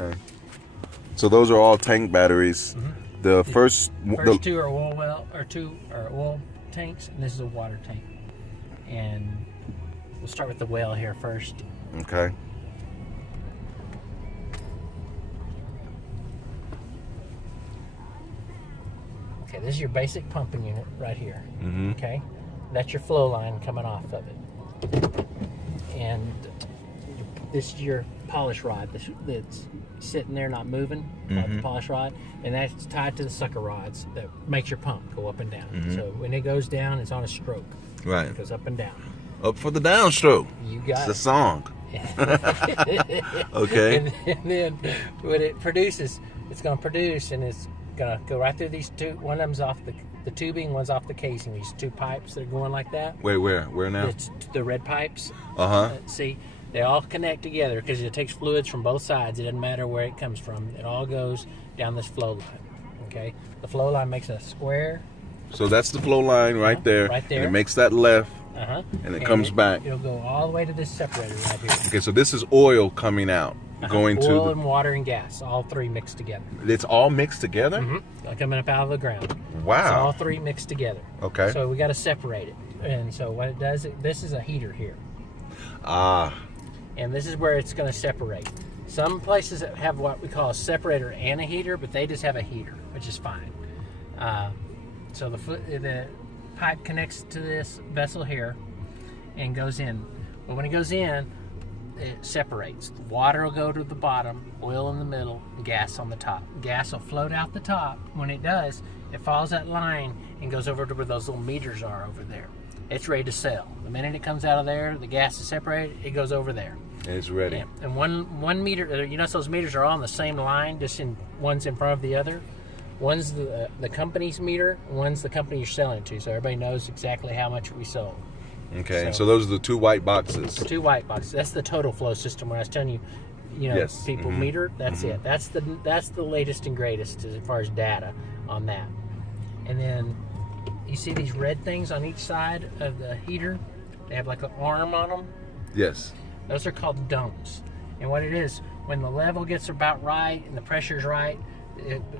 Okay. So those are all tank batteries. The first two are oil tanks, and this is a water tank. And we'll start with the well here first. Okay. Okay, this is your basic pumping unit right here. Mm-hmm. Okay, that's your flow line coming off of it. And this is your polish rod that's sitting there not moving, called the polish rod, and that's tied to the sucker rods that makes your pump go up and down. So when it goes down, it's on a stroke. Right. It goes up and down. Up for the downstroke. You got it's a song. Okay. And then when it produces, it's going to produce, and it's going to go right through these two. One of them's off the tubing, one's off the casing. These two pipes that are going like that. Wait, where now? It's the red pipes. See, they all connect together because it takes fluids from both sides. It doesn't matter where it comes from. It all goes down this flow line. Okay, the flow line makes a square. So that's the flow line right there. Right there. And it makes that left. And it comes back. It'll go all the way to this separator right here. Okay, so this is oil coming out, going to oil and water and gas, all three mixed together. It's all mixed together? Coming up out of the ground. Wow. It's all three mixed together. Okay. So we got to separate it. And so what it does, this is a heater here. And this is where it's going to separate. Some places have what we call a separator and a heater, but they just have a heater, which is fine. So the pipe connects to this vessel here and goes in. But when it goes in, it separates. The water will go to the bottom, oil in the middle, gas on the top. Gas will float out the top. When it does, it follows that line and goes over to where those little meters are over there. It's ready to sell. The minute it comes out of there, the gas is separated, it goes over there. It's ready. Yeah. And one meter, you notice those meters are all on the same line, just one's in front of the other. One's the company's meter, one's the company you're selling it to, so everybody knows exactly how much we sold. Okay, so those are the two white boxes. Two white boxes. That's the total flow system. When I was telling you, yes. people meter, that's it. That's the latest and greatest as far as data on that. And then you see these red things on each side of the heater? They have like an arm on them. Yes. Those are called dumps. And what it is, when the level gets about right and the pressure's right,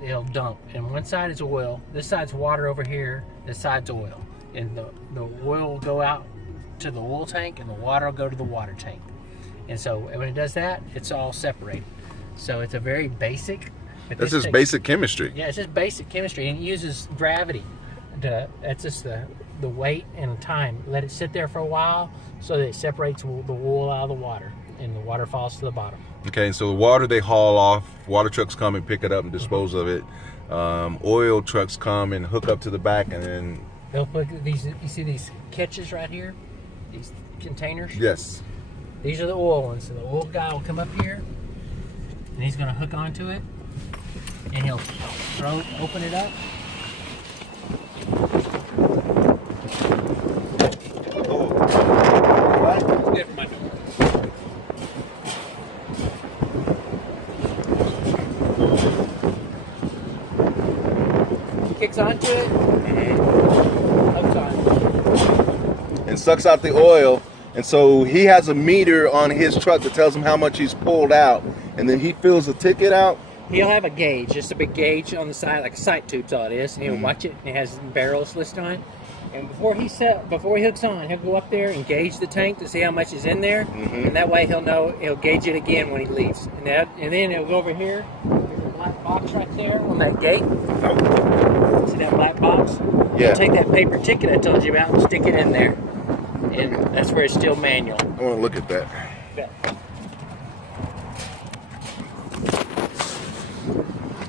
it'll dump. And one side is oil, this side's water over here, this side's oil. And the oil will go out to the oil tank and the water will go to the water tank. And so when it does that, it's all separated. So it's a very basic. This is basic chemistry. Yeah, it's just basic chemistry, and it uses gravity. That's just the weight and time. Let it sit there for a while so that it separates the wool out of the water, and the water falls to the bottom. Okay, so the water they haul off, water trucks come and pick it up and dispose of it. Oil trucks come and hook up to the back, and then they'll put these. You see these catches right here, these containers. Yes. These are the oil ones. So the oil guy will come up here, and he's going to hook onto it, and he'll open it up. Kicks onto it, hooks on. And sucks out the oil. And so he has a meter on his truck that tells him how much he's pulled out. And then he fills the ticket out. He'll have a gauge, just a big gauge on the side, like a sight tube's all it is. And he'll watch it, and it has barrels listed on it. And before he hooks on, he'll go up there and gauge the tank to see how much is in there. And that way he'll gauge it again when he leaves. And then he'll go over here. There's a black box right there on that gate. See that black box? Yeah. He'll take that paper ticket I told you about and stick it in there. And that's where it's still manual. I want to look at that. Yeah.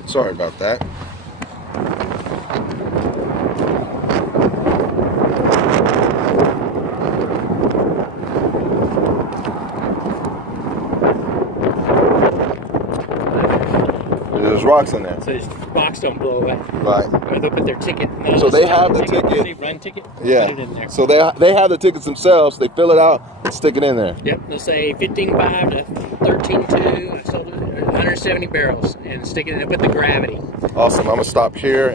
Sorry about that. There's rocks in there. So this box don't blow away. Right. Or they'll put their ticket. So they have the ticket. See, run ticket. Yeah. Put it in there. So they have the tickets themselves. They fill it out and stick it in there. Yep. They'll say 15.5 to 13.2. I sold it 170 barrels and stick it in. They put the gravity. Awesome. I'm gonna stop here